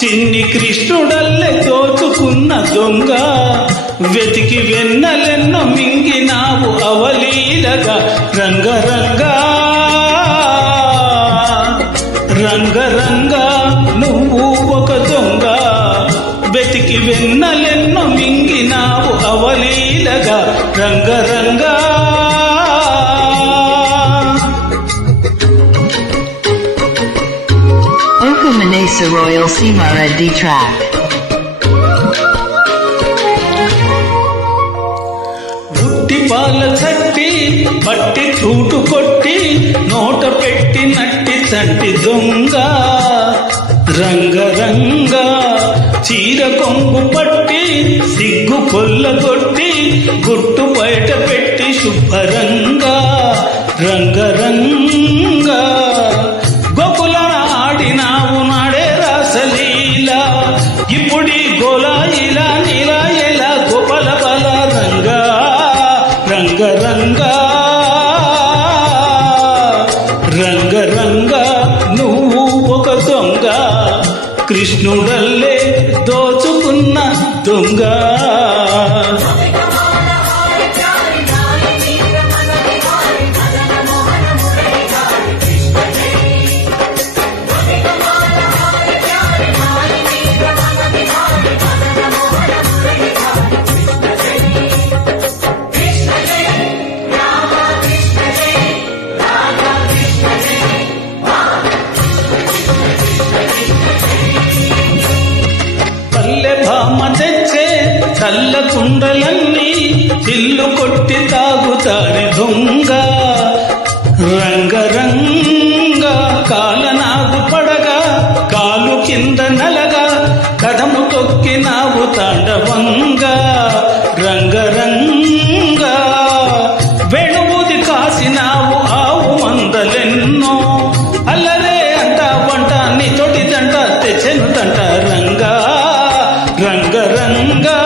చిన్ని కృష్ణుడల్లే దోచుకున్న దొంగ వెతికి వెన్నెలెన్నో మింగినావు అవలీలగా రంగరంగా రంగరంగా నువ్వు ఒక దొంగ వెతికి వెన్నెలెన్నో మింగినావు అవలీలగా రంగరంగా Manasa Royal Simara D track. బుట్టి పాల చట్టి పట్టి చూటు కొట్టి నోట పెట్టి నట్టి చంటి దొంగ రంగరంగ చీర కొంగు పట్టి సిగ్గు కొల్లగొట్టి గుట్టు బయట పెట్టి శుభ్రంగా రంగరంగా గోకులన ఆడినావు నాడే రాసలీలా ఇప్పుడి గోలా ఇలా నీలా ఎలా గోపల బల రంగా రంగరంగా రంగరంగా నువ్వు ఒక దొంగ కృష్ణుడల్లే దోచుకున్న దొంగ భామ తెచ్చే చల్ల కుండలన్నీ ఇల్లు కొట్టి తాగుతారి దొంగ రంగరంగా కాలనాగు పడగా కాలు కింద నలగా కదము తొక్కినావు తాండవంగా రంగరంగా వెణుబూది కాసినావు ఆవు మందలెన్నో అల్లరే అంట వంట నీ తోటి దంట తెచ్చెను తంట రంగా రంగరంగా